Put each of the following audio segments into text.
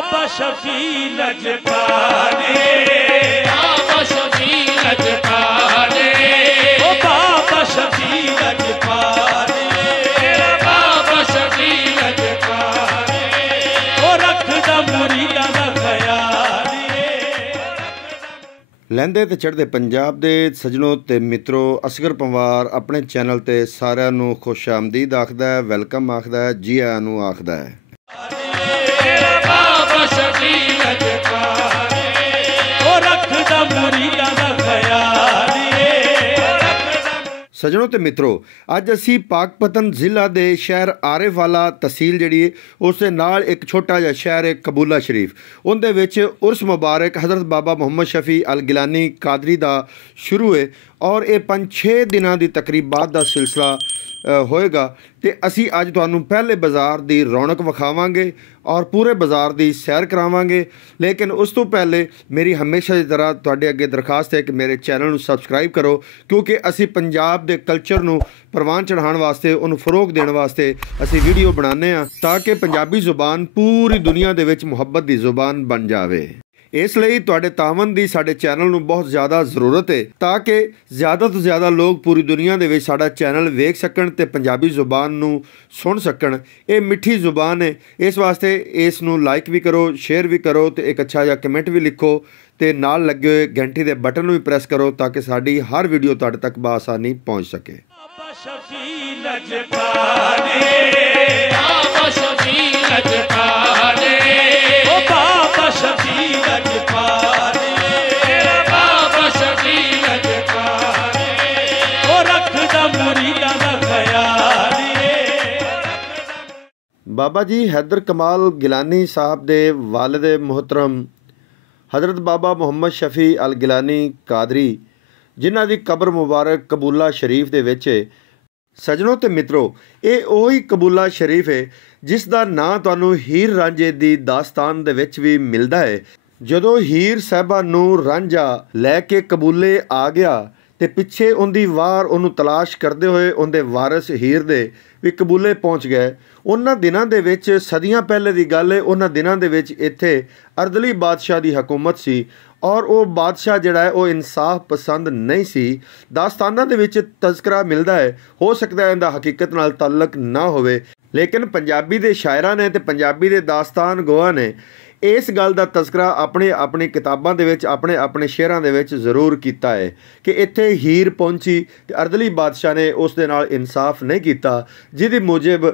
बाबा शफी लजपाले, बाबा शफी लजपाले, ओ बाबा शफी लजपाले, बाबा शफी लजपाले, ओ रखदा मुरीदां दा ख्याल। लहंदे ते चढ़दे पंजाब दे सजनों ते मित्रों, असगर पंवार अपने चैनल ते सारिआं नूं खुश आमदीद आखदा है, वेलकम आखदा है, जी आयां नूं आखदा है। सजनों ते मित्रों, अज असी पाकपतन जिला दे शहर आरेवाला तहसील जिहड़ी उस दे नाल एक छोटा जिहा शहर है कबूला शरीफ, उहदे विच उर्स मुबारक हज़रत बाबा मुहम्मद शफी अल गिलानी कादरी दा शुरू है और ये 5-6 दिनां दी तकरीबात दा सिलसिला होएगा। तो असी अज तुहानूं पहले बाज़ार दी रौनक विखावांगे और पूरे बाज़ार दी सैर करावांगे। लेकिन उस तो पहले मेरी हमेशा की तरह तुहाडे अगे दरखास्त है कि मेरे चैनल नूं सबसक्राइब करो, क्योंकि असी पंजाब दे कल्चर नूं परवान चढ़ाउण वास्ते, उन्हूं फरोग देण वास्ते असी वीडियो बनाने आ ताकि पंजाबी जुबान पूरी दुनिया दे विच मुहब्बत दी जुबान बन जावे। इसलिए तुहाडे तावन दी साडे चैनल नूं बहुत ज़्यादा ज़रूरत है ताकि ज़्यादा तो ज़्यादा लोग पूरी दुनिया दे विच साडा चैनल वेख सकण ते पंजाबी जुबान नूं सुन सकण। ये मिठी जुबान है, इस वास्ते इस नूं लाइक भी करो, शेयर भी करो ते एक अच्छा जिहा कमेंट भी लिखो ते नाल लगे हुए घंटी दे बटन नूं भी प्रेस करो ताकि साडी हर वीडियो तुहाडे तक बआसानी पहुँच सके। बाबा शफी लजपाले, बाबा शफी लजपाले, ओ बाबा शफी लजपाले, बाबा शफी लजपाले, ओ रखदा मुरीदां दा ख्याल। बाबा जी हैदर कमाल गिलानी साहब दे वालिद मोहतरम हज़रत बाबा मुहम्मद शफी अल गिलानी कादरी, जिन्हां दी कबर मुबारक कबूला शरीफ दे विच है। सजनों ते मित्रों, ये ਉਹੀ कबूला शरीफ है जिस दा नां तुहानूं हीर रांझे दी दास्तान दे विच भी मिलदा है। जदों हीर साहिबा नूं रांझा लैके कबूले आ गया ते पिछे उहदी वार उहनूं तलाश करदे होए उहदे वारिस हीर दे भी कबूले पहुँच गए। उन्हां दिनां दे विच सदियां पहले दी गल है, उन्हां दिनां दे विच इत्थे अर्दली बादशाह दी हुकूमत सी और वो बादशाह जिहड़ा है वो इंसाफ पसंद नहीं सी। दास्तानां दे विच तज़करा मिलदा है, हो सकदा है इहदा हकीकत नाल ताल्लुक ना होवे, लेकिन पंजाबी दे शायरां ने ते पंजाबी दे दास्तान गोआ ने इस गल दा तज़करा अपनी अपनी किताबां दे विच अपने अपने शेयरां दे विच ज़रूर कीता है कि इत्थे हीर पहुंची ते अर्दली बादशाह ने उस दे नाल इंसाफ नहीं कीता, जिहदी मूजब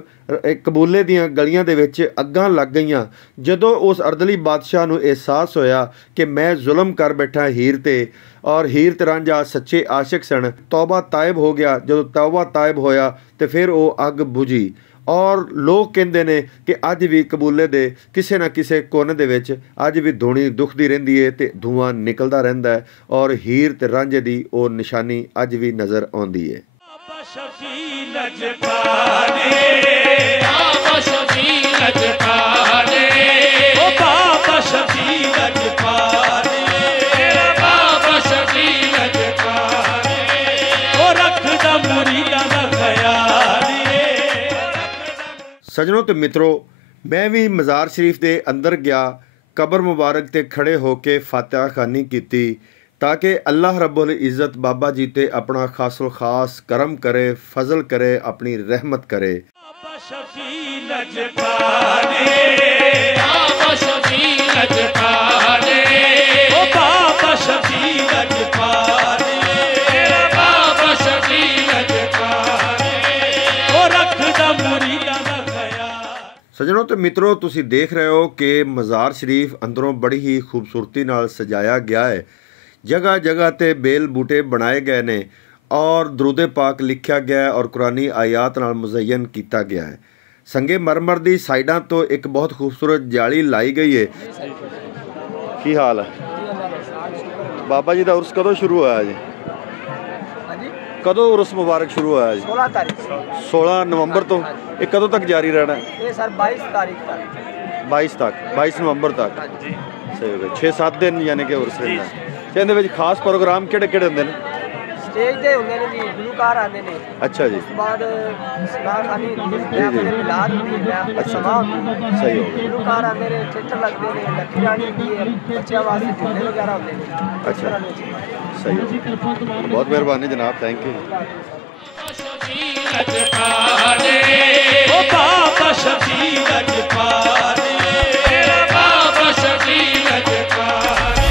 कबूले दियां गलियां दे विच अग्गां लग गईयां। जदों उस अर्दली बादशाह नूं एहसास होया कि मैं जुल्म कर बैठा हीर ते और हीर ते रांझा सच्चे आशिक सन, तौबा तायब हो गया। जदों तौबा तायब होया तो फिर वो अग बुझी और लोग कहते हैं कि अज भी कबूले दे किसी ना किसी कोने दे विच अज भी धूनी दुखदी रहिंदी है ते धुआं निकलदा रहिंदा है और हीर ते रांझे दी वो निशानी अज भी नज़र आउंदी है। बाबा शफी लजपाले, बाबा शफी लजपाले, ओ बाबा शफी लजपाले, बाबा शफी लजपाले, ओ रखदा मुरीदां दा ख्याल। सजनों ते मित्रों, मैं भी मज़ार शरीफ के अंदर गया, कबर मुबारक ते खड़े होके फातिहा खानी की ताकि अल्लाह रब्बुल इज़्ज़त बाबा जी ते अपना खासो खास करम करे, फजल करे, अपनी रहमत करे। बाबा शफी लजपाले, बाबा शफी लजपाले, ओ बाबा शफी लजपाले, बाबा शफी लजपाले, ओ रखदा मुरीदां दा ख्याल। सजनों तो मित्रों, तुसी देख रहे हो कि मज़ार शरीफ अंदरों बड़ी ही खूबसूरती नाल सजाया गया है। जगह जगह ते बेल बूटे बनाए गए ने और दरूद पाक लिखा गया है और कुरानी आयात नाल मुज़य्यन किया गया है। संगे मरमर दी साइडां तो एक बहुत खूबसूरत जाली लाई गई है। की हाल है बाबा जी दा उर्स कदों शुरू होया जी? कदों उर्स मुबारक शुरू होया जी? 16 तारीख 16 नवंबर तो। ये कदों तक जारी रहना है? ये सर 22 तारीख तक। 22 तक, 22 नवंबर तक। सही हो गया, 6-7 दिन यानी कि उर्स रहना है। ਤੇ ਇਹਦੇ ਵਿੱਚ ਖਾਸ ਪ੍ਰੋਗਰਾਮ ਕਿਹੜੇ ਕਿਹੜੇ ਹੁੰਦੇ ਨੇ? स्टेज ते होंगे ने जी गुलूकार आते ने। अच्छा जी, उसके बाद सलाह खानी होती है, मैं अपने मिलाद होती है, मैं अपनी सभा होती है। सही हो गया। गुलूकार आते ने, थिएटर लगते ने, लक्की रानी होती है, बच्चों वास्ते झूले वगैरह होते हैं। अच्छा, सही हो गया। बहुत मेहरबानी जनाब, थैंक यू। ओ बाबा शफी लजपाले, तेरा बाबा शफी लजपाले,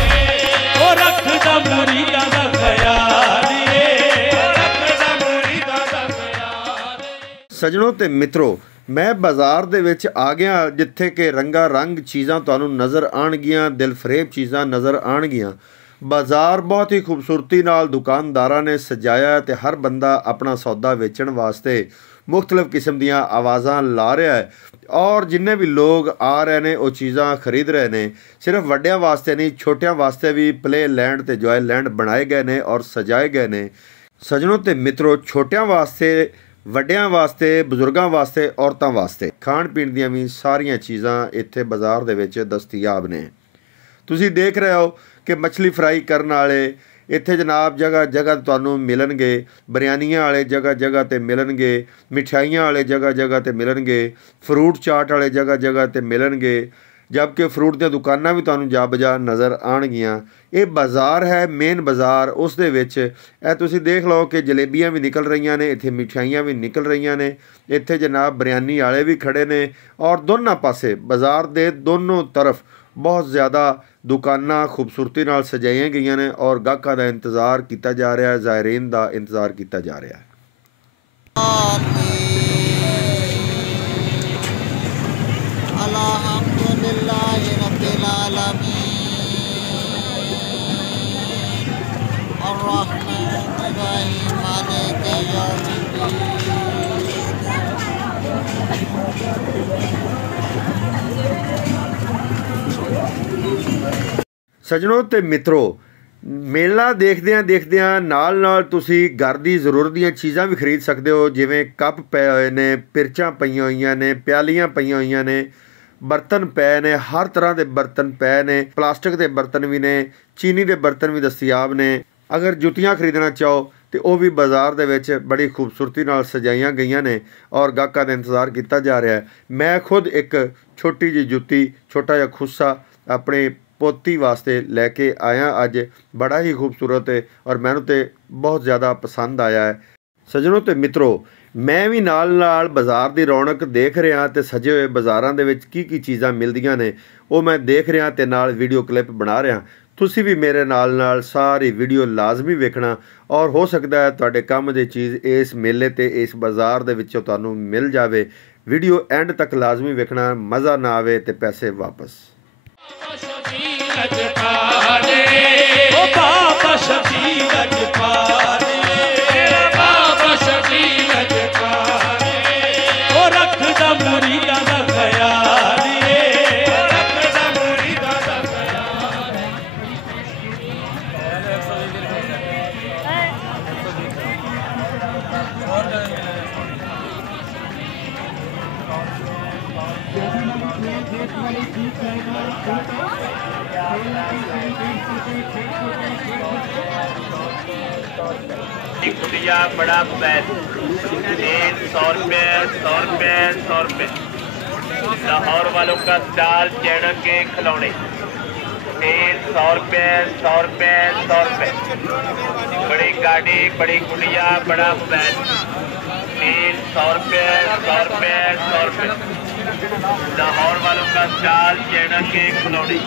ओ रखदा मुरीदां दा ख्याल, ओ रखदा मुरीदां दा ख्याल। ਸੱਜਣੋ ਤੇ ਮਿੱਤਰੋ, ਮੈਂ ਬਾਜ਼ਾਰ ਦੇ ਵਿੱਚ ਆ ਗਿਆ ਜਿੱਥੇ ਕਿ ਰੰਗਾ ਰੰਗ ਚੀਜ਼ਾਂ ਤੁਹਾਨੂੰ ਨਜ਼ਰ ਆਉਣਗੀਆਂ, ਦਿਲਫਰੇਬ ਚੀਜ਼ਾਂ ਨਜ਼ਰ ਆਉਣਗੀਆਂ। ਬਾਜ਼ਾਰ ਬਹੁਤ ਹੀ ਖੂਬਸੂਰਤੀ ਨਾਲ ਦੁਕਾਨਦਾਰਾਂ ਨੇ ਸਜਾਇਆ ਤੇ ਹਰ ਬੰਦਾ ਆਪਣਾ ਸੌਦਾ ਵੇਚਣ ਵਾਸਤੇ ਮੁxtਲਫ ਕਿਸਮ ਦੀਆਂ ਆਵਾਜ਼ਾਂ ਲਾ ਰਿਹਾ ਹੈ ਔਰ ਜਿੰਨੇ ਵੀ ਲੋਕ ਆ ਰਹੇ ਨੇ ਉਹ ਚੀਜ਼ਾਂ ਖਰੀਦ ਰਹੇ ਨੇ। ਸਿਰਫ ਵੱਡਿਆਂ ਵਾਸਤੇ ਨਹੀਂ, ਛੋਟਿਆਂ ਵਾਸਤੇ ਵੀ ਪਲੇ ਲੈਂਡ ਤੇ ਜੋਏ ਲੈਂਡ ਬਣਾਏ ਗਏ ਨੇ ਔਰ ਸਜਾਏ ਗਏ ਨੇ। ਸੱਜਣੋ ਤੇ ਮਿੱਤਰੋ, ਛੋਟਿਆਂ ਵਾਸਤੇ, ਵੱਡਿਆਂ ਵਾਸਤੇ, ਬਜ਼ੁਰਗਾਂ ਵਾਸਤੇ, ਔਰਤਾਂ ਵਾਸਤੇ ਖਾਣ ਪੀਣ ਦੀਆਂ ਵੀ ਸਾਰੀਆਂ ਚੀਜ਼ਾਂ ਇੱਥੇ ਬਾਜ਼ਾਰ ਦੇ ਵਿੱਚ ਦਸਤਿਆਬ ਨੇ। ਤੁਸੀਂ ਦੇਖ ਰਹੇ ਹੋ ਕਿ ਮੱਛਲੀ ਫਰਾਈ ਕਰਨ ਵਾਲੇ ਇੱਥੇ ਜਨਾਬ ਜਗ੍ਹਾ ਜਗ੍ਹਾ ਤੁਹਾਨੂੰ ਮਿਲਣਗੇ, ਬਿਰਿਆਨੀਆਂ ਵਾਲੇ ਜਗ੍ਹਾ ਜਗ੍ਹਾ 'ਤੇ ਮਿਲਣਗੇ, ਮਿਠਾਈਆਂ ਵਾਲੇ ਜਗ੍ਹਾ ਜਗ੍ਹਾ 'ਤੇ ਮਿਲਣਗੇ, ਫਰੂਟ ਚਾਟ ਵਾਲੇ ਜਗ੍ਹਾ ਜਗ੍ਹਾ 'ਤੇ ਮਿਲਣਗੇ, ਜਦਕਿ ਫਰੂਟ ਦੀਆਂ ਦੁਕਾਨਾਂ ਵੀ ਤੁਹਾਨੂੰ ਜਾ ਬਜਾ ਨਜ਼ਰ ਆਉਣਗੀਆਂ। ਇਹ ਬਾਜ਼ਾਰ ਹੈ, ਮੇਨ ਬਾਜ਼ਾਰ। ਉਸ ਦੇ ਵਿੱਚ ਇਹ ਤੁਸੀਂ ਦੇਖ ਲਓ ਕਿ ਜਲੇਬੀਆਂ ਵੀ ਨਿਕਲ ਰਹੀਆਂ ਨੇ, ਇੱਥੇ ਮਿਠਾਈਆਂ ਵੀ ਨਿਕਲ ਰਹੀਆਂ ਨੇ, ਇੱਥੇ ਜਨਾਬ ਬਿਰਿਆਨੀ ਵਾਲੇ ਵੀ ਖੜੇ ਨੇ ਔਰ ਦੋਨਾਂ ਪਾਸੇ ਬਾਜ਼ਾਰ ਦੇ ਦੋਨੋਂ ਤਰਫ ਬਹੁਤ ਜ਼ਿਆਦਾ ਦੁਕਾਨਾਂ ਖੂਬਸੂਰਤੀ ਨਾਲ ਸਜਾਈਆਂ ਗਈਆਂ ਨੇ ਔਰ ਗਾਹਕਾਂ ਦਾ ਇੰਤਜ਼ਾਰ ਕੀਤਾ ਜਾ ਰਿਹਾ ਹੈ, ਜ਼ਾਇਰੀਨ ਦਾ ਇੰਤਜ਼ਾਰ ਕੀਤਾ ਜਾ ਰਿਹਾ ਹੈ। ਸੱਜਣੋ ਤੇ ਮਿੱਤਰੋ, ਮੇਲਾ ਦੇਖਦਿਆਂ ਦੇਖਦਿਆਂ ਨਾਲ ਨਾਲ ਤੁਸੀਂ ਘਰ ਦੀ ਜ਼ਰੂਰਤ ਦੀਆਂ ਚੀਜ਼ਾਂ ਵੀ ਖਰੀਦ ਸਕਦੇ ਹੋ, ਜਿਵੇਂ ਕੱਪ ਪਏ ਹੋਏ ਨੇ, ਪਿਰਚਾਂ ਪਈਆਂ ਹੋਈਆਂ ਨੇ, ਪਿਆਲੀਆਂ ਪਈਆਂ ਹੋਈਆਂ ਨੇ, ਬਰਤਨ ਪਏ ਨੇ, ਹਰ ਤਰ੍ਹਾਂ ਦੇ ਬਰਤਨ ਪਏ ਨੇ, ਪਲਾਸਟਿਕ ਦੇ ਬਰਤਨ ਵੀ ਨੇ, ਚੀਨੀ ਦੇ ਬਰਤਨ ਵੀ ਦਸਤਿਆਬ ਨੇ। ਅਗਰ ਜੁੱਤੀਆਂ ਖਰੀਦਣਾ ਚਾਹੋ ਤੇ ਉਹ ਵੀ ਬਾਜ਼ਾਰ ਦੇ ਵਿੱਚ ਬੜੀ ਖੂਬਸੂਰਤੀ ਨਾਲ ਸਜਾਈਆਂ ਗਈਆਂ ਨੇ ਔਰ ਗਾਹਕਾਂ ਦਾ ਇੰਤਜ਼ਾਰ ਕੀਤਾ ਜਾ ਰਿਹਾ ਹੈ। ਮੈਂ ਖੁਦ ਇੱਕ ਛੋਟੀ ਜਿਹੀ ਜੁੱਤੀ, ਛੋਟਾ ਜਿਹਾ ਖੁੱਸਾ ਆਪਣੇ ਪੋਤੀ ਵਾਸਤੇ ਲੈ ਕੇ ਆਇਆ ਅੱਜ। ਬੜਾ ਹੀ ਖੂਬਸੂਰਤ ਹੈ ਔਰ ਮੈਨੂੰ ਤੇ ਬਹੁਤ ਜ਼ਿਆਦਾ ਪਸੰਦ ਆਇਆ ਹੈ। ਸੱਜਣੋ ਤੇ ਮਿੱਤਰੋ, ਮੈਂ ਵੀ ਨਾਲ ਨਾਲ ਬਾਜ਼ਾਰ ਦੀ ਰੌਣਕ ਦੇਖ ਰਿਹਾ ਤੇ ਸਜੇ ਹੋਏ ਬਾਜ਼ਾਰਾਂ ਦੇ ਵਿੱਚ ਕੀ ਕੀ ਚੀਜ਼ਾਂ ਮਿਲਦੀਆਂ ਨੇ ਉਹ ਮੈਂ ਦੇਖ ਰਿਹਾ ਤੇ ਨਾਲ ਵੀਡੀਓ ਕਲਿੱਪ ਬਣਾ ਰਿਹਾ। ਤੁਸੀਂ ਵੀ ਮੇਰੇ ਨਾਲ ਨਾਲ ਸਾਰੀ ਵੀਡੀਓ ਲਾਜ਼ਮੀ ਵੇਖਣਾ ਔਰ ਹੋ ਸਕਦਾ ਹੈ ਤੁਹਾਡੇ ਕੰਮ ਦੀ ਚੀਜ਼ ਇਸ ਮੇਲੇ ਤੇ ਇਸ ਬਾਜ਼ਾਰ ਦੇ ਵਿੱਚੋਂ ਤੁਹਾਨੂੰ ਮਿਲ ਜਾਵੇ। ਵੀਡੀਓ ਐਂਡ ਤੱਕ ਲਾਜ਼ਮੀ ਵੇਖਣਾ, ਮਜ਼ਾ ਨਾ ਆਵੇ ਤੇ ਪੈਸੇ ਵਾਪਸ। लजपाले, ओ बाबा शफी लजपाले, तेरा बाबा शफी लजपाले, ओ रखदा मुरीदां दा ख्याल, ओ रखदा मुरीदां दा ख्याल। गुड़िया बड़ा बैल 100 रुपये 100 रुपये 100 रुपये। लाहौर वालों का स्टाल चैना के खिलौने 100 रुपये 100 रुपये 100 रुपये। बड़ी गाड़ी बड़ी गुड़िया बड़ा बैल 100 रुपये 100 रुपये 100 रुपये। लाहौर वालों का स्टाल चैना के खिलौने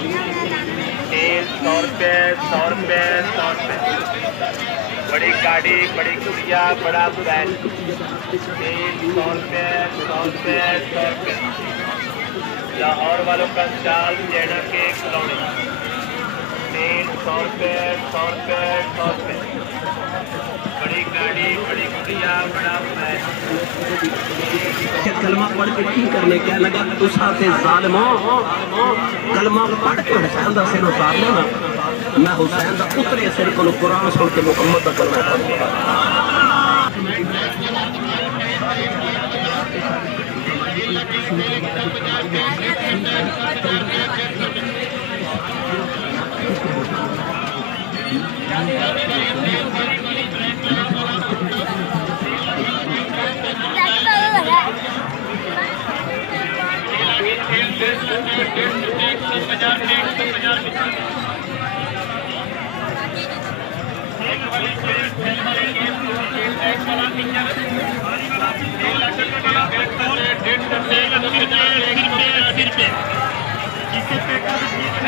100 रुपये 100 रुपये 100 रुपये। बड़ी गाड़ी बड़ी गुड़िया बड़ा बैल 100 रुपये 100 रुपये 100 रुपये। लाहौर वालों का स्टाल चैना के खिलौने 100 रुपये 100 रुपये 100 रुपये। बड़ी गाड़ी बड़ी गुड़िया बड़ा बैल। कलमा पढ़ के की करने क्या लगा तुसा ते जालिमो कलमा पढ़ के हुसैन दा सिर उतार लेना। मैं हुसैन दा उतरे सिर को कुरान सुन के मुहम्मद दा कलमा पढ़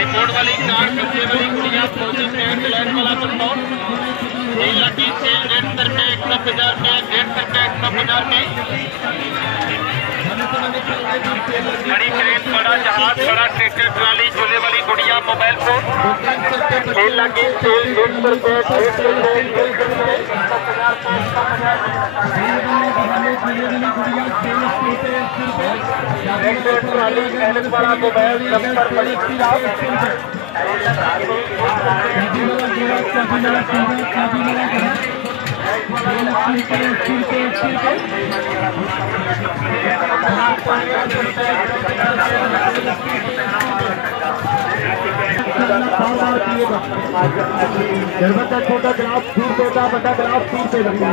रिपोर्ट वाली 4 कब्जे वाली गुड़िया प्रोसेस एंड ब्लैक वाला चप्पल 3 लाख से 150 रुपये 150 रुपये 150 रुपये बड़ी क्रेन बड़ा जहाज बड़ा ट्रैक्टर ट्राली झूले वाली गुड़िया मोबाइल फोन 3 लाख से 150 रुपये 150 ट्राली कैलेट वाला मोबाइल नंबर बड़ी छोटा ग्राफ दूर देता बड़ा ग्राफ दूर से लगता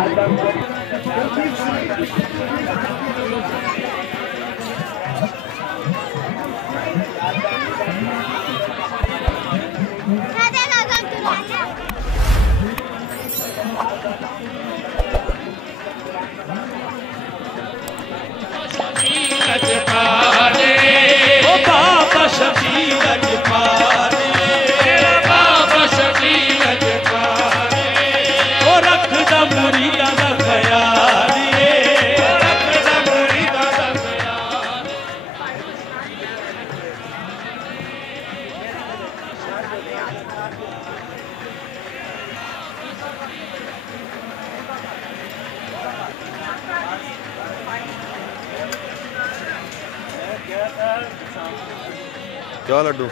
क्या लड्डू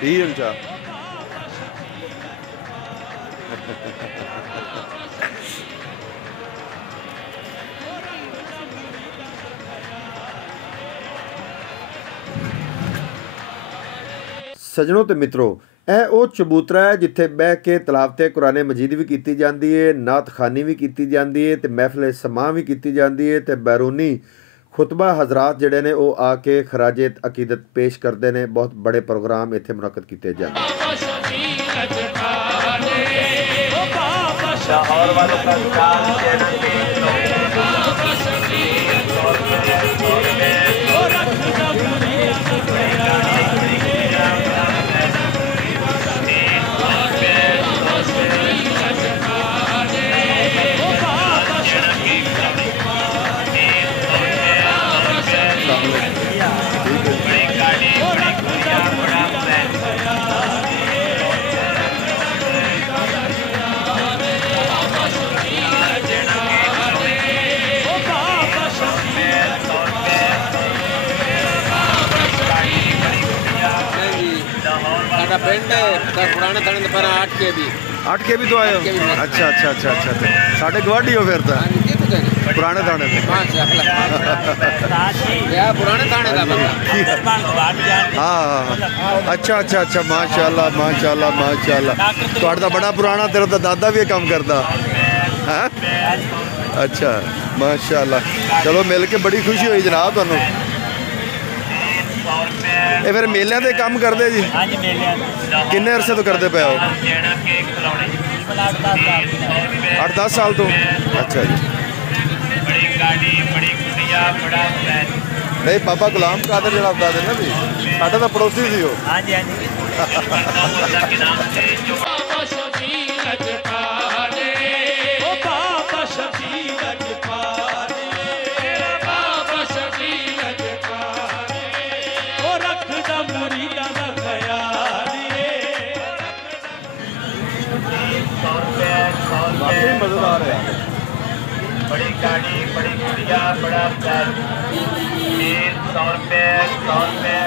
30 इंचा सजनों ते मित्रों ਇਹ ਉਹ ਚਬੂਤਰਾ ਹੈ ਜਿੱਥੇ ਬਹਿ ਕੇ ਤਲਾਬ ਤੇ ਕੁਰਾਨ ਮਜੀਦ ਵੀ ਕੀਤੀ ਜਾਂਦੀ ਹੈ, ਨਾਤ ਖਾਨੀ ਵੀ ਕੀਤੀ ਜਾਂਦੀ ਹੈ ਤੇ ਮਹਿਫਲ ਸਮਾਂ ਵੀ ਕੀਤੀ ਜਾਂਦੀ ਹੈ ਤੇ ਬੈਰੂਨੀ ਖੁਤਬਾ ਹਜ਼ਰਾਤ ਜਿਹੜੇ ਨੇ ਉਹ ਆ ਕੇ ਖਰਾਜੇ ਅਕੀਦਤ ਪੇਸ਼ ਕਰਦੇ ਨੇ। ਬਹੁਤ ਬੜੇ ਪ੍ਰੋਗਰਾਮ ਇੱਥੇ ਮੁਨੱਕਦ ਕੀਤੇ ਜਾਂਦੇ लाहौर वालों का स्टार चैनल पिंड पुराने थाने पर 8 के भी तो आए हो। अच्छा अच्छा अच्छा अच्छा साढ़े गवाढ़ी हो फिर तो पुराने थाने पुराने थाने का हाँ अच्छा अच्छा अच्छा माशाल्लाह माशाल्लाह माशाल्लाह तो बड़ा पुराना तेरा तो दादा भी काम करता है। अच्छा माशाल्लाह चलो मिल के बड़ी खुशी हुई जनाब तुहानू। ये फिर मेलियां ते काम करते जी? हाँ जी मेलियां किन्ने अरसे तो करते पे हो? 8-10 साल तो। अच्छा जी नहीं बाबा गुलाम कादर जो बता देना भी साढ़ा तो पड़ोसी सी हो। हाँ जी हाँ मजेदार है। बड़ी गाड़ी बड़ी गुड़िया बड़ा प्यार 100 रुपये 100 रुपये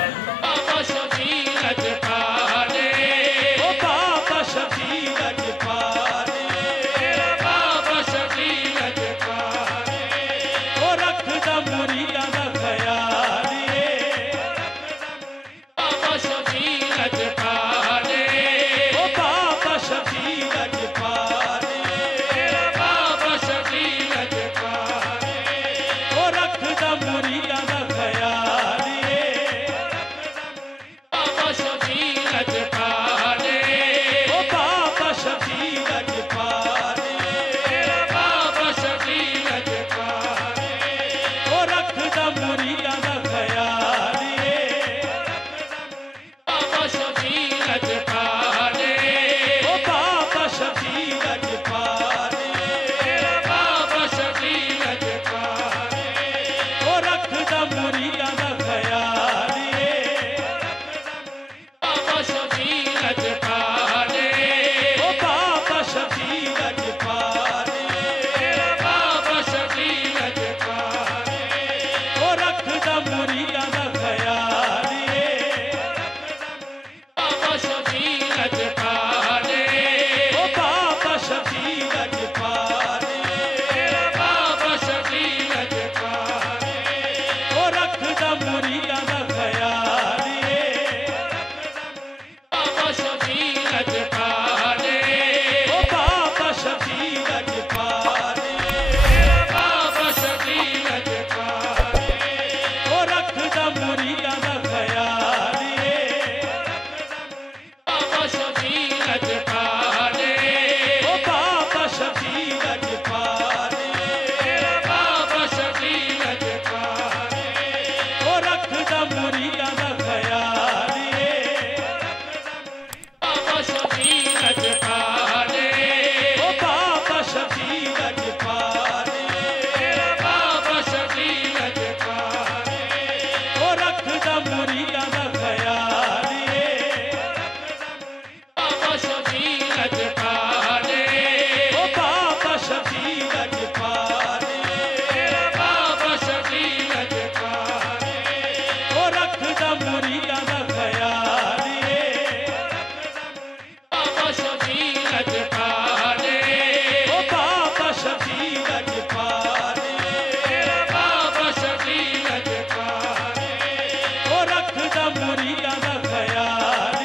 मुरीदां दा ख्याल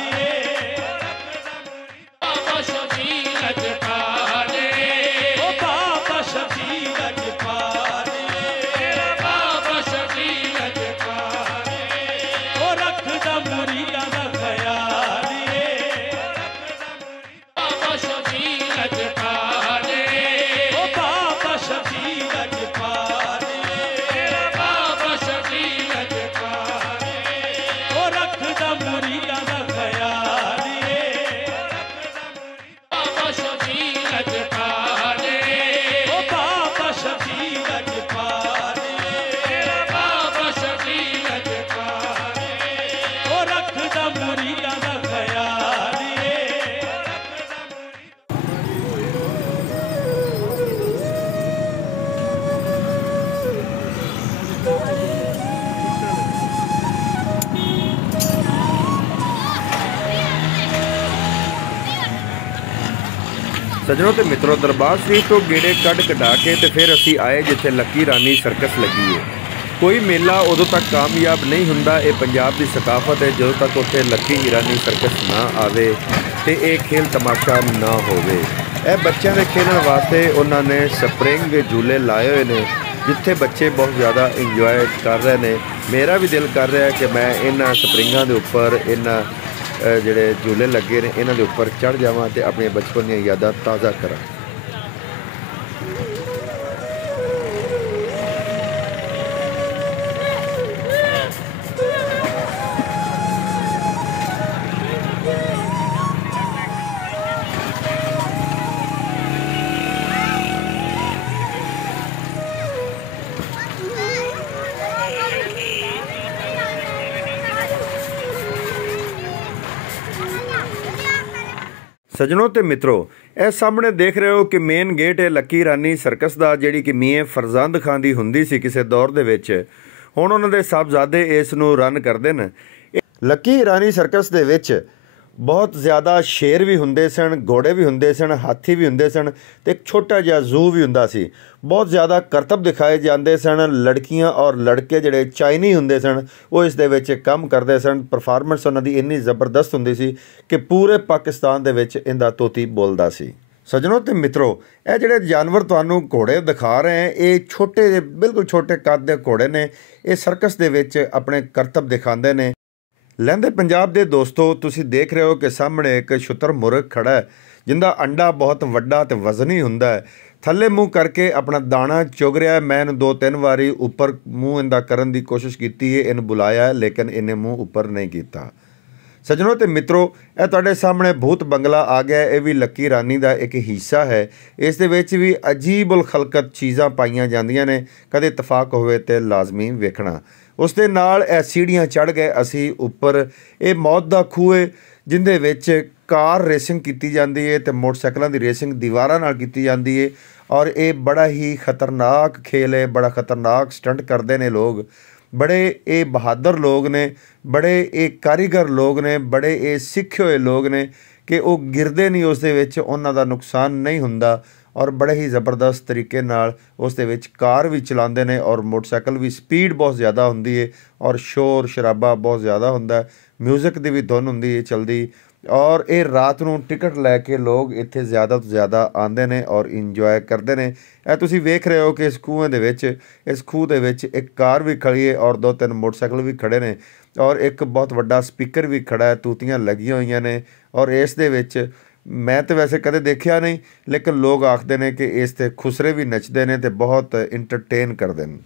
बाबा शफी लजपाल ओ बाबा शफी लजपाल बाबा शफी लजपाल ओ रखदा मुरीदां दा ख्याल बाबा शफी लजपाल ओ बाबा शफी लजपाल बाबा शफी लजपाल ओ रखदा मुरीदां दा ख्याल बाबा शफी लजपाल ओ बाबा शफी लजपाल बाबा शफी लजपाल ओ रखदा मुरीदां दा ख्याल ਸੱਜਣੋ ਤੇ ਮਿੱਤਰੋ, ਦਰਬਾਰ ਸ਼ਰੀਫ ਤੋਂ ਗੇੜੇ ਕੱਢ ਕਢਾ ਕੇ ਤੇ ਫਿਰ ਅਸੀਂ ਆਏ ਜਿੱਥੇ ਲੱਕੀ ਰਾਣੀ ਸਰਕਸ ਲੱਗੀ ਹੈ। ਕੋਈ ਮੇਲਾ ਉਦੋਂ ਤੱਕ ਕਾਮਯਾਬ ਨਹੀਂ ਹੁੰਦਾ, ਇਹ ਪੰਜਾਬ ਦੀ ਸਕਾਫਤ ਹੈ, ਜਦੋਂ ਤੱਕ ਉੱਥੇ ਲੱਕੀ ਰਾਣੀ ਸਰਕਸ ਨਾ ਆਵੇ ਤੇ ਇਹ ਖੇਲ ਤਮਾਸ਼ਾ ਨਾ ਹੋਵੇ। ਇਹ ਬੱਚਿਆਂ ਦੇ ਖੇਡਣ ਵਾਸਤੇ ਉਹਨਾਂ ਨੇ ਸਪਰਿੰਗ ਝੂਲੇ ਲਾਏ ਹੋਏ ਨੇ, ਜਿੱਥੇ ਬੱਚੇ ਬਹੁਤ ਜ਼ਿਆਦਾ ਇੰਜੋਏ ਕਰ ਰਹੇ ਨੇ। ਮੇਰਾ ਵੀ ਦਿਲ ਕਰ ਰਿਹਾ ਕਿ ਮੈਂ ਇਹਨਾਂ ਸਪਰਿੰਗਾਂ ਦੇ ਉੱਪਰ, ਇਹਨਾਂ ਜਿਹੜੇ ਝੂਲੇ ਲੱਗੇ ਨੇ ਇਹਨਾਂ ਦੇ ਉੱਪਰ ਚੜ੍ਹ ਜਾਵਾਂ ਤੇ ਆਪਣੇ ਬਚਪਨ ਦੀਆਂ ਯਾਦਾਂ ਤਾਜ਼ਾ ਕਰਾਂ। ਸੱਜਣੋ ਤੇ ਮਿੱਤਰੋ, ਇਹ ਸਾਹਮਣੇ ਦੇਖ ਰਹੇ ਹੋ ਕਿ ਮੇਨ ਗੇਟ ਹੈ ਲੱਕੀ ਰਾਣੀ ਸਰਕਸ ਦਾ, ਜਿਹੜੀ ਕਿ ਮੀਆਂ ਫਰਜ਼ੰਦ ਖਾਨ ਦੀ ਹੁੰਦੀ ਸੀ ਕਿਸੇ ਦੌਰ ਦੇ ਵਿੱਚ। ਹੁਣ ਉਹਨਾਂ ਦੇ ਸਾਹਿਬਜ਼ਾਦੇ ਇਸ ਨੂੰ ਰਨ ਕਰਦੇ ਨੇ। ਲੱਕੀ ਰਾਣੀ ਸਰਕਸ ਦੇ ਵਿੱਚ ਬਹੁਤ ਜ਼ਿਆਦਾ ਸ਼ੇਰ ਵੀ ਹੁੰਦੇ ਸਨ, ਘੋੜੇ ਵੀ ਹੁੰਦੇ ਸਨ, ਹਾਥੀ ਵੀ ਹੁੰਦੇ ਸਨ ਤੇ ਇੱਕ ਛੋਟਾ ਜਿਹਾ ਜ਼ੂ ਵੀ ਹੁੰਦਾ ਸੀ। ਬਹੁਤ ਜ਼ਿਆਦਾ ਕਰਤੱਬ ਦਿਖਾਏ ਜਾਂਦੇ ਸਨ। ਲੜਕੀਆਂ ਔਰ ਲੜਕੇ ਜਿਹੜੇ ਚਾਈਨੀ ਹੁੰਦੇ ਸਨ ਉਹ ਇਸ ਦੇ ਵਿੱਚ ਕੰਮ ਕਰਦੇ ਸਨ। ਪਰਫਾਰਮੈਂਸ ਉਹਨਾਂ ਦੀ ਇੰਨੀ ਜ਼ਬਰਦਸਤ ਹੁੰਦੀ ਸੀ ਕਿ ਪੂਰੇ ਪਾਕਿਸਤਾਨ ਦੇ ਵਿੱਚ ਇਹਦਾ ਤੋਤੀ ਬੋਲਦਾ ਸੀ। ਸੱਜਣੋ ਤੇ ਮਿੱਤਰੋ, ਇਹ ਜਿਹੜੇ ਜਾਨਵਰ ਤੁਹਾਨੂੰ ਘੋੜੇ ਦਿਖਾ ਰਹੇ ਹੈ, ਇਹ ਛੋਟੇ ਜਿਹੇ ਬਿਲਕੁਲ ਛੋਟੇ ਕੱਦ ਦੇ ਘੋੜੇ ਨੇ। ਇਹ ਸਰਕਸ ਦੇ ਵਿੱਚ ਆਪਣੇ ਕਰਤੱਬ ਦਿਖਾਉਂਦੇ ਨੇ। ਲਹਿੰਦੇ ਪੰਜਾਬ ਦੇ ਦੋਸਤੋ, ਤੁਸੀਂ ਦੇਖ ਰਹੇ ਹੋ ਕਿ ਸਾਹਮਣੇ ਇੱਕ ਸ਼ੁਤਰਮੁਰਗ ਖੜਾ ਹੈ, ਜਿੰਦਾ ਅੰਡਾ ਬਹੁਤ ਵੱਡਾ ਤੇ ਵਜ਼ਨੀ ਹੁੰਦਾ ਹੈ। ਥੱਲੇ ਮੂੰਹ ਕਰਕੇ ਆਪਣਾ ਦਾਣਾ ਚੁਗ ਰਿਹਾ ਹੈ। ਮੈਂ ਇਹਨੂੰ 2-3 ਵਾਰੀ ਉੱਪਰ ਮੂੰਹ ਇਹਦਾ ਕਰਨ ਦੀ ਕੋਸ਼ਿਸ਼ ਕੀਤੀ ਹੈ, ਇਹਨੂੰ ਬੁਲਾਇਆ, ਲੇਕਿਨ ਇਹਨੇ ਮੂੰਹ ਉੱਪਰ ਨਹੀਂ ਕੀਤਾ। ਸੱਜਣੋ ਤੇ ਮਿੱਤਰੋ, ਇਹ ਤੁਹਾਡੇ ਸਾਹਮਣੇ ਭੂਤ ਬੰਗਲਾ ਆ ਗਿਆ। ਇਹ ਵੀ ਲੱਕੀ ਰਾਣੀ ਦਾ ਇੱਕ ਹਿੱਸਾ ਹੈ। ਇਸ ਦੇ ਵਿੱਚ ਵੀ ਅਜੀਬ ਉਲ ਖਲਕਤ ਚੀਜ਼ਾਂ ਪਾਈਆਂ ਜਾਂਦੀਆਂ ਨੇ, ਕਦੇ ਇਤਫਾਕ ਹੋਵੇ ਤੇ ਲਾਜ਼ਮੀ ਵੇਖਣਾ। ਉਸ ਦੇ ਨਾਲ ਇਹ ਸੀੜੀਆਂ ਚੜ੍ਹ ਗਏ ਅਸੀਂ ਉੱਪਰ। ਇਹ ਮੌਤ ਦਾ ਖੂਹ ਹੈ, ਜਿੰਦੇ ਵਿੱਚ ਕਾਰ ਰੇਸਿੰਗ ਕੀਤੀ ਜਾਂਦੀ ਹੈ ਤੇ ਮੋਟਰਸਾਈਕਲਾਂ ਦੀ ਰੇਸਿੰਗ ਦੀਵਾਰਾਂ ਨਾਲ ਕੀਤੀ ਜਾਂਦੀ ਹੈ। ਔਰ ਇਹ ਬੜਾ ਹੀ ਖਤਰਨਾਕ ਖੇਲ ਹੈ, ਬੜਾ ਖਤਰਨਾਕ ਸਟੰਟ ਕਰਦੇ ਨੇ ਲੋਕ। ਬੜੇ ਇਹ ਬਹਾਦਰ ਲੋਕ ਨੇ, ਬੜੇ ਇਹ ਕਾਰੀਗਰ ਲੋਕ ਨੇ, ਬੜੇ ਇਹ ਸਿੱਖੇ ਹੋਏ ਲੋਕ ਨੇ ਕਿ ਉਹ ਗਿਰਦੇ ਨਹੀਂ ਉਸ ਦੇ ਵਿੱਚ, ਉਹਨਾਂ ਦਾ ਨੁਕਸਾਨ ਨਹੀਂ ਹੁੰਦਾ। ਔਰ ਬੜੇ ਹੀ ਜ਼ਬਰਦਸਤ ਤਰੀਕੇ ਨਾਲ ਉਸ ਦੇ ਵਿੱਚ ਕਾਰ ਵੀ ਚਲਾਉਂਦੇ ਨੇ ਔਰ ਮੋਟਰਸਾਈਕਲ ਵੀ। ਸਪੀਡ ਬਹੁਤ ਜ਼ਿਆਦਾ ਹੁੰਦੀ ਹੈ ਔਰ ਸ਼ੋਰ ਸ਼ਰਾਬਾ ਬਹੁਤ ਜ਼ਿਆਦਾ ਹੁੰਦਾ। ਮਿਊਜ਼ਿਕ ਦੀ ਵੀ ਧੁਨ ਹੁੰਦੀ ਹੈ ਚਲਦੀ। ਔਰ ਇਹ ਰਾਤ ਨੂੰ ਟਿਕਟ ਲੈ ਕੇ ਲੋਕ ਇੱਥੇ ਜ਼ਿਆਦਾ ਤੋਂ ਜ਼ਿਆਦਾ ਆਉਂਦੇ ਨੇ ਔਰ ਇੰਜੋਏ ਕਰਦੇ ਨੇ। ਇਹ ਤੁਸੀਂ ਵੇਖ ਰਹੇ ਹੋ ਕਿ ਇਸ ਖੂਹ ਦੇ ਵਿੱਚ ਇੱਕ ਕਾਰ ਵੀ ਖੜੀ ਹੈ ਔਰ 2-3 ਮੋਟਰਸਾਈਕਲ ਵੀ ਖੜੇ ਨੇ ਔਰ ਇੱਕ ਬਹੁਤ ਵੱਡਾ ਸਪੀਕਰ ਵੀ ਖੜਾ ਹੈ। ਤੂਤੀਆਂ ਲੱਗੀਆਂ ਹੋਈਆਂ ਨੇ ਔਰ ਇਸ ਦੇ ਵਿੱਚ ਮੈਂ ਤਾਂ ਵੈਸੇ ਕਦੇ ਦੇਖਿਆ ਨਹੀਂ, ਲੇਕਿਨ ਲੋਕ ਆਖਦੇ ਨੇ ਕਿ ਇਸ 'ਤੇ ਖੁਸਰੇ ਵੀ ਨੱਚਦੇ ਨੇ ਤੇ ਬਹੁਤ ਇੰਟਰਟੇਨ ਕਰਦੇ ਨੇ।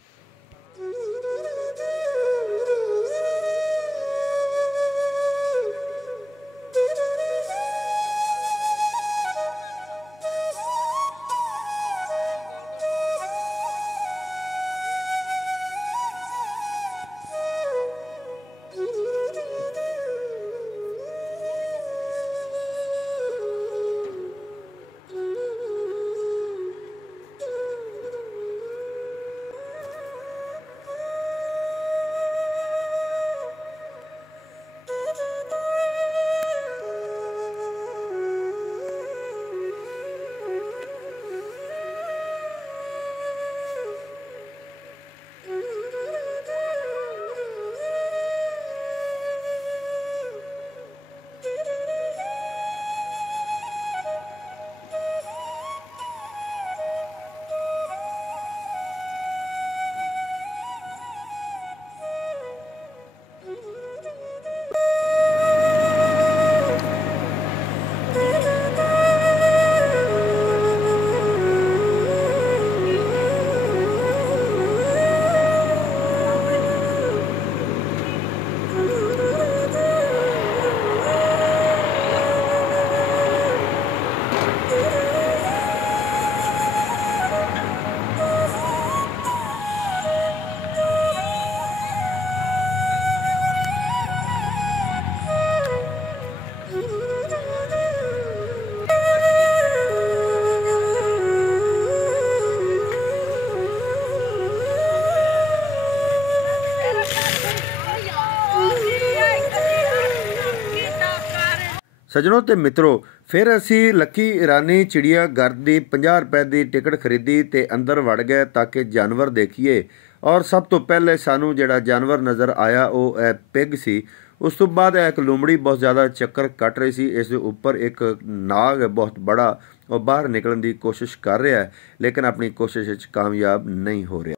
ਸੱਜਣੋ ਤੇ ਮਿੱਤਰੋ, ਫਿਰ ਅਸੀਂ ਲੱਕੀ ਇਰਾਨੀ ਚਿੜੀਆ ਘਰ ਦੀ 50 ਰੁਪਏ ਦੀ ਟਿਕਟ ਖਰੀਦੀ ਤੇ ਅੰਦਰ ਵੜ ਗਏ ਤਾਂ ਕਿ ਜਾਨਵਰ ਦੇਖੀਏ। ਔਰ ਸਭ ਤੋਂ ਪਹਿਲੇ ਸਾਨੂੰ ਜਿਹੜਾ ਜਾਨਵਰ ਨਜ਼ਰ ਆਇਆ ਉਹ ਇਹ ਪਿਗ ਸੀ। ਉਸ ਤੋਂ ਬਾਅਦ ਇੱਕ ਲੂੰਬੜੀ ਬਹੁਤ ਜ਼ਿਆਦਾ ਚੱਕਰ ਕੱਟ ਰਹੀ ਸੀ। ਇਸ ਦੇ ਉੱਪਰ ਇੱਕ ਨਾਗ ਹੈ ਬਹੁਤ ਬੜਾ, ਉਹ ਬਾਹਰ ਨਿਕਲਣ ਦੀ ਕੋਸ਼ਿਸ਼ ਕਰ ਰਿਹਾ ਹੈ, ਲੇਕਿਨ ਆਪਣੀ ਕੋਸ਼ਿਸ਼ ਵਿੱਚ ਕਾਮਯਾਬ ਨਹੀਂ ਹੋ ਰਿਹਾ।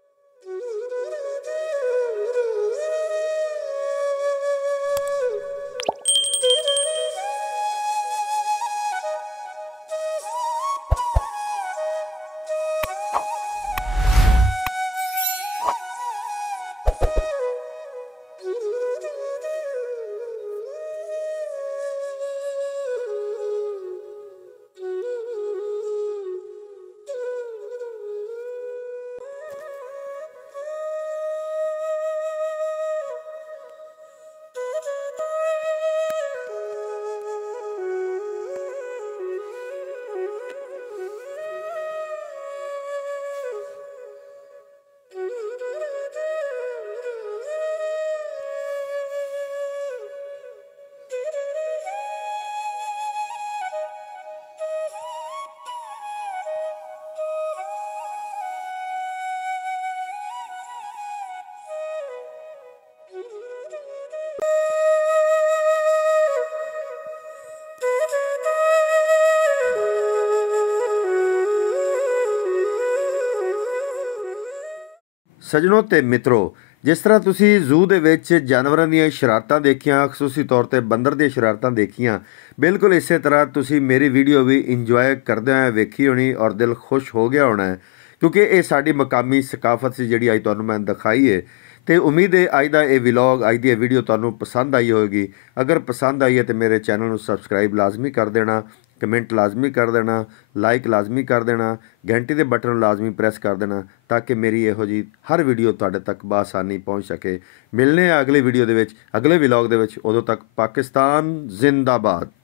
ਸੱਜਣੋ ਤੇ ਮਿੱਤਰੋ, ਜਿਸ ਤਰ੍ਹਾਂ ਤੁਸੀਂ ਜ਼ੂ ਦੇ ਵਿੱਚ ਜਾਨਵਰਾਂ ਦੀਆਂ ਸ਼ਰਾਰਤਾਂ ਦੇਖੀਆਂ, ਖਸੂਸੀ ਤੌਰ ਤੇ ਬੰਦਰ ਦੀਆਂ ਸ਼ਰਾਰਤਾਂ ਦੇਖੀਆਂ, ਬਿਲਕੁਲ ਇਸੇ ਤਰ੍ਹਾਂ ਤੁਸੀਂ ਮੇਰੀ ਵੀਡੀਓ ਵੀ ਇੰਜੋਏ ਕਰਦੇ ਹੋਏ ਵੇਖੀ ਹੋਣੀ ਔਰ ਦਿਲ ਖੁਸ਼ ਹੋ ਗਿਆ ਹੋਣਾ ਹੈ, ਕਿਉਂਕਿ ਇਹ ਸਾਡੀ ਮਕਾਮੀ ਸਕਾਫਤ ਸੀ ਜਿਹੜੀ ਅੱਜ ਤੁਹਾਨੂੰ ਮੈਂ ਦਿਖਾਈ ਹੈ। ਤੇ ਉਮੀਦ ਹੈ ਅੱਜ ਦਾ ਇਹ ਵਲੌਗ, ਅੱਜ ਦੀ ਇਹ ਵੀਡੀਓ ਤੁਹਾਨੂੰ ਪਸੰਦ ਆਈ ਹੋਵੇਗੀ। ਅਗਰ ਪਸੰਦ ਆਈ ਹੈ ਤਾਂ ਮੇਰੇ ਚੈਨਲ ਨੂੰ ਸਬਸਕ੍ਰਾਈਬ ਲਾਜ਼ਮੀ ਕਰ ਦੇਣਾ, ਕਮੈਂਟ ਲਾਜ਼ਮੀ ਕਰ ਦੇਣਾ, ਲਾਈਕ ਲਾਜ਼ਮੀ ਕਰ ਦੇਣਾ, ਘੰਟੀ ਦੇ ਬਟਨ ਨੂੰ ਲਾਜ਼ਮੀ ਪ੍ਰੈਸ ਕਰ ਦੇਣਾ ਤਾਂ ਕਿ ਮੇਰੀ ਇਹੋ ਜਿਹੀ ਹਰ ਵੀਡੀਓ ਤੁਹਾਡੇ ਤੱਕ ਬਆਸਾਨੀ ਪਹੁੰਚ ਸਕੇ। ਮਿਲਨੇ ਆ ਅਗਲੀ ਵੀਡੀਓ ਦੇ ਵਿੱਚ, ਅਗਲੇ ਵਲੌਗ ਦੇ ਵਿੱਚ। ਉਦੋਂ ਤੱਕ ਪਾਕਿਸਤਾਨ ਜ਼ਿੰਦਾਬਾਦ।